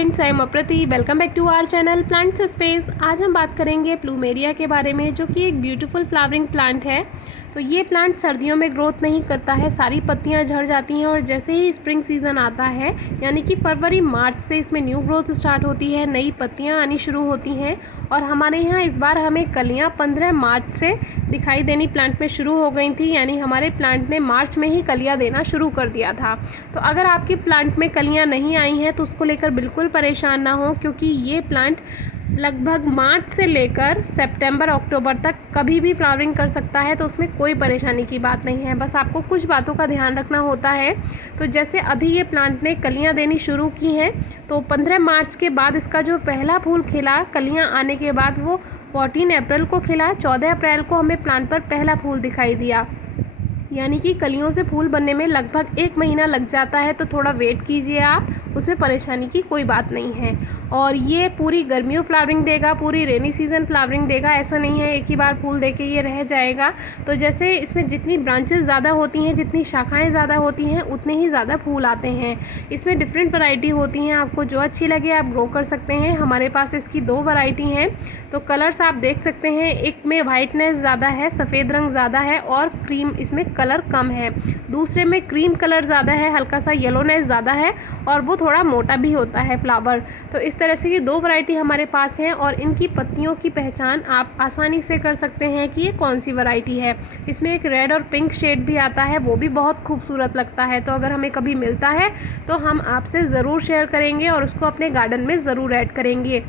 Friends, I am Aprati. Welcome back to our channel plants space. आज हम बात करेंगे प्लूमेरिया के बारे में, जो कि एक ब्यूटीफुल फ्लावरिंग प्लांट है। तो ये प्लांट सर्दियों में ग्रोथ नहीं करता है, सारी पत्तियां झड़ जाती हैं और जैसे ही स्प्रिंग सीज़न आता है यानी कि फरवरी मार्च से इसमें न्यू ग्रोथ स्टार्ट होती है, नई पत्तियां आनी शुरू होती हैं। और हमारे यहाँ इस बार हमें कलियाँ 15 मार्च से दिखाई देनी प्लांट में शुरू हो गई थी, यानी हमारे प्लांट ने मार्च में ही कलियाँ देना शुरू कर दिया था। तो अगर आपके प्लांट में कलियाँ नहीं आई हैं तो उसको लेकर बिल्कुल परेशान ना हो, क्योंकि ये प्लांट लगभग मार्च से लेकर सितंबर अक्टूबर तक कभी भी फ्लावरिंग कर सकता है। तो उसमें कोई परेशानी की बात नहीं है, बस आपको कुछ बातों का ध्यान रखना होता है। तो जैसे अभी ये प्लांट ने कलियां देनी शुरू की हैं, तो 15 मार्च के बाद इसका जो पहला फूल खिला कलियां आने के बाद वो 14 अप्रैल को खिला। 14 अप्रैल को हमें प्लांट पर पहला फूल दिखाई दिया, यानी कि कलियों से फूल बनने में लगभग 1 महीना लग जाता है। तो थोड़ा वेट कीजिए आप, उसमें परेशानी की कोई बात नहीं है। और ये पूरी गर्मियों फ्लावरिंग देगा, पूरी रेनी सीज़न फ्लावरिंग देगा, ऐसा नहीं है एक ही बार फूल देके ये रह जाएगा। तो जैसे इसमें जितनी ब्रांचेस ज़्यादा होती हैं, जितनी शाखाएं ज़्यादा होती हैं, उतने ही ज़्यादा फूल आते हैं। इसमें डिफरेंट वैरायटी होती हैं, आपको जो अच्छी लगे आप ग्रो कर सकते हैं। हमारे पास इसकी 2 वैरायटी हैं। तो कलर्स आप देख सकते हैं, एक में वाइटनेस ज़्यादा है, सफ़ेद रंग ज़्यादा है और क्रीम इसमें कलर कम है। दूसरे में क्रीम कलर ज़्यादा है, हल्का सा येलोनेस ज़्यादा है और वो थोड़ा मोटा भी होता है फ्लावर। तो इस तरह से ये 2 वैरायटी हमारे पास हैं और इनकी पत्तियों की पहचान आप आसानी से कर सकते हैं कि ये कौन सी वैरायटी है। इसमें एक रेड और पिंक शेड भी आता है, वो भी बहुत खूबसूरत लगता है। तो अगर हमें कभी मिलता है तो हम आपसे ज़रूर शेयर करेंगे और उसको अपने गार्डन में ज़रूर ऐड करेंगे।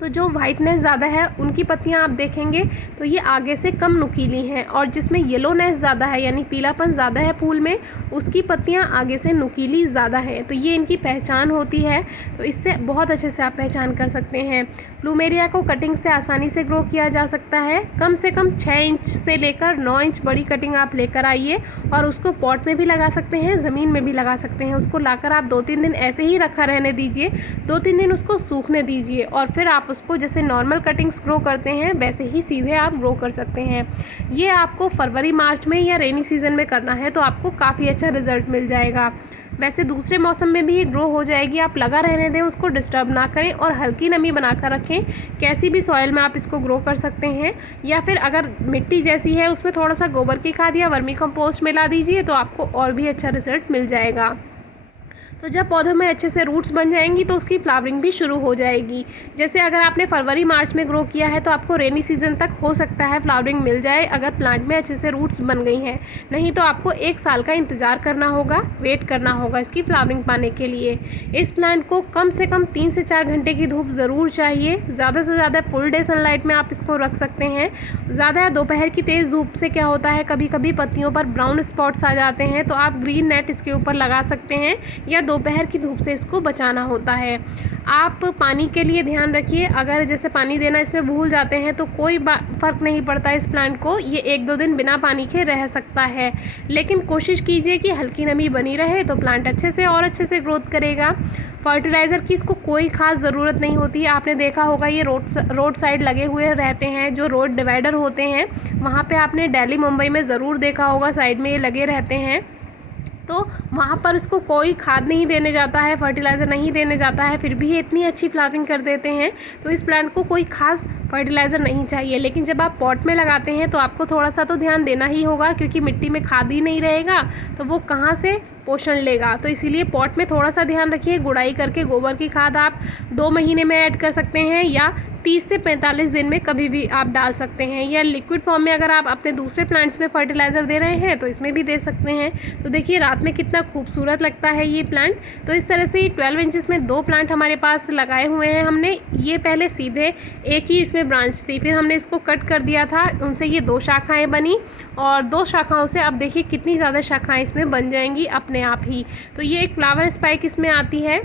तो जो वाइटनेस ज़्यादा है उनकी पत्तियां आप देखेंगे तो ये आगे से कम नुकीली हैं, और जिसमें येलोनेस ज़्यादा है यानी पीलापन ज़्यादा है फूल में, उसकी पत्तियां आगे से नुकीली ज़्यादा हैं। तो ये इनकी पहचान होती है। तो इससे बहुत अच्छे से आप पहचान कर सकते हैं। प्लूमेरिया को कटिंग से आसानी से ग्रो किया जा सकता है। कम से कम 6 इंच से लेकर 9 इंच बड़ी कटिंग आप लेकर आइए और उसको पॉट में भी लगा सकते हैं, ज़मीन में भी लगा सकते हैं। उसको लाकर आप 2-3 दिन ऐसे ही रखा रहने दीजिए, 2-3 दिन उसको सूखने दीजिए और फिर आप उसको जैसे नॉर्मल कटिंग्स ग्रो करते हैं वैसे ही सीधे आप ग्रो कर सकते हैं। ये आपको फरवरी मार्च में या रेनी सीजन में करना है तो आपको काफ़ी अच्छा रिजल्ट मिल जाएगा। वैसे दूसरे मौसम में भी ये ग्रो हो जाएगी, आप लगा रहने दें, उसको डिस्टर्ब ना करें और हल्की नमी बनाकर रखें। कैसी भी सॉइल में आप इसको ग्रो कर सकते हैं, या फिर अगर मिट्टी जैसी है उसमें थोड़ा सा गोबर की खाद या वर्मी कंपोस्ट मिला दीजिए तो आपको और भी अच्छा रिजल्ट मिल जाएगा। तो जब पौधों में अच्छे से रूट्स बन जाएंगी तो उसकी फ्लावरिंग भी शुरू हो जाएगी। जैसे अगर आपने फरवरी मार्च में ग्रो किया है तो आपको रेनी सीजन तक हो सकता है फ्लावरिंग मिल जाए, अगर प्लांट में अच्छे से रूट्स बन गई हैं। नहीं तो आपको 1 साल का इंतज़ार करना होगा, वेट करना होगा इसकी फ्लावरिंग पाने के लिए। इस प्लांट को कम से कम 3 से 4 घंटे की धूप ज़रूर चाहिए। ज़्यादा से ज़्यादा फुल डे सनलाइट में आप इसको रख सकते हैं। ज़्यादा दोपहर की तेज़ धूप से क्या होता है, कभी कभी पत्तियों पर ब्राउन स्पॉट्स आ जाते हैं, तो आप ग्रीन नेट इसके ऊपर लगा सकते हैं या दोपहर की धूप से इसको बचाना होता है। आप पानी के लिए ध्यान रखिए, अगर जैसे पानी देना इसमें भूल जाते हैं तो कोई फ़र्क नहीं पड़ता इस प्लांट को, ये 1-2 दिन बिना पानी के रह सकता है। लेकिन कोशिश कीजिए कि हल्की नमी बनी रहे तो प्लांट अच्छे से और अच्छे से ग्रोथ करेगा। फर्टिलाइज़र की इसको कोई ख़ास ज़रूरत नहीं होती है। आपने देखा होगा ये रोड साइड लगे हुए रहते हैं, जो रोड डिवाइडर होते हैं वहाँ पे आपने दिल्ली मुंबई में ज़रूर देखा होगा, साइड में ये लगे रहते हैं। तो वहाँ पर इसको कोई खाद नहीं देने जाता है, फर्टिलाइज़र नहीं देने जाता है, फिर भी ये इतनी अच्छी फ्लावरिंग कर देते हैं। तो इस प्लांट को कोई खास फर्टिलाइज़र नहीं चाहिए। लेकिन जब आप पॉट में लगाते हैं तो आपको थोड़ा सा तो ध्यान देना ही होगा, क्योंकि मिट्टी में खाद ही नहीं रहेगा तो वो कहाँ से पोषण लेगा। तो इसीलिए पॉट में थोड़ा सा ध्यान रखिए। गुड़ाई करके गोबर की खाद आप 2 महीने में ऐड कर सकते हैं या 30 से 45 दिन में कभी भी आप डाल सकते हैं, या लिक्विड फॉर्म में अगर आप अपने दूसरे प्लांट्स में फर्टिलाइज़र दे रहे हैं तो इसमें भी दे सकते हैं। तो देखिए रात में कितना खूबसूरत लगता है ये प्लांट। तो इस तरह से 12 इंचेस में 2 प्लांट हमारे पास लगाए हुए हैं हमने। ये पहले सीधे एक ही इसमें ब्रांच थी, फिर हमने इसको कट कर दिया था, उनसे ये 2 शाखाएँ बनी और 2 शाखाओं से अब देखिए कितनी ज़्यादा शाखाएँ इसमें बन जाएंगी अपने आप ही। तो ये एक फ्लावर स्पाइक इसमें आती है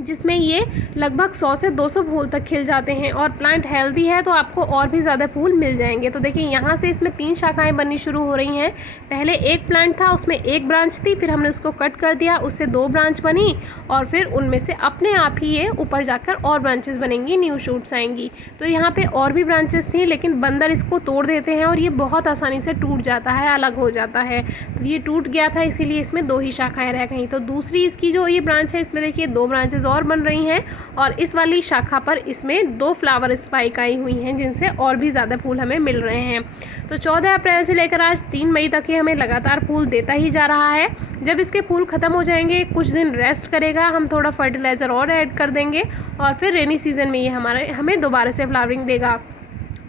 जिसमें ये लगभग 100 से 200 फूल तक खिल जाते हैं और प्लांट हेल्दी है तो आपको और भी ज़्यादा फूल मिल जाएंगे। तो देखिए यहाँ से इसमें 3 शाखाएं बननी शुरू हो रही हैं। पहले एक प्लांट था, उसमें 1 ब्रांच थी, फिर हमने उसको कट कर दिया, उससे 2 ब्रांच बनी और फिर उनमें से अपने आप ही ये ऊपर जाकर और ब्रांचेस बनेंगी, न्यू शूट्स आएंगी। तो यहाँ पर और भी ब्रांचेस थी लेकिन बंदर इसको तोड़ देते हैं और ये बहुत आसानी से टूट जाता है, अलग हो जाता है। तो ये टूट गया था, इसीलिए इसमें 2 ही शाखाएँ रह गई। तो दूसरी इसकी जो ये ब्रांच है इसमें देखिए 2 ब्रांचेज और बन रही हैं और इस वाली शाखा पर इसमें 2 फ्लावर स्पाइक आई हुई हैं जिनसे और भी ज़्यादा फूल हमें मिल रहे हैं। तो 14 अप्रैल से लेकर आज 3 मई तक ये हमें लगातार फूल देता ही जा रहा है। जब इसके फूल ख़त्म हो जाएंगे, कुछ दिन रेस्ट करेगा, हम थोड़ा फर्टिलाइज़र और ऐड कर देंगे और फिर रेनी सीज़न में ये हमें दोबारा से फ्लावरिंग देगा।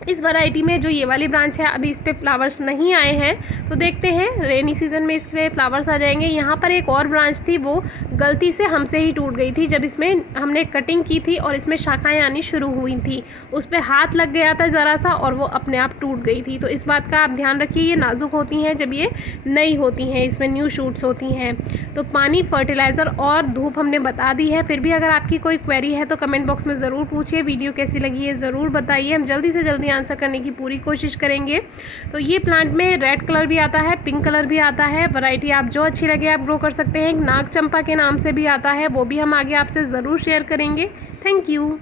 इस वैरायटी में जो ये वाली ब्रांच है अभी इस पे फ्लावर्स नहीं आए हैं, तो देखते हैं रेनी सीज़न में इस पे फ्लावर्स आ जाएंगे। यहाँ पर एक और ब्रांच थी, वो गलती से हमसे ही टूट गई थी जब इसमें हमने कटिंग की थी और इसमें शाखाएं आनी शुरू हुई थी। उस पर हाथ लग गया था ज़रा सा और वो अपने आप टूट गई थी। तो इस बात का आप ध्यान रखिए, ये नाजुक होती हैं जब ये नई होती हैं, इसमें न्यू शूट्स होती हैं। तो पानी, फर्टिलाइज़र और धूप हमने बता दी है। फिर भी अगर आपकी कोई क्वेरी है तो कमेंट बॉक्स में ज़रूर पूछिए। वीडियो कैसी लगी है ज़रूर बताइए, हम जल्दी से जल्दी आंसर करने की पूरी कोशिश करेंगे। तो ये प्लांट में रेड कलर भी आता है, पिंक कलर भी आता है। वैरायटी आप जो अच्छी लगे आप ग्रो कर सकते हैं। एक नाग चंपा के नाम से भी आता है, वो भी हम आगे आपसे ज़रूर शेयर करेंगे। Thank you.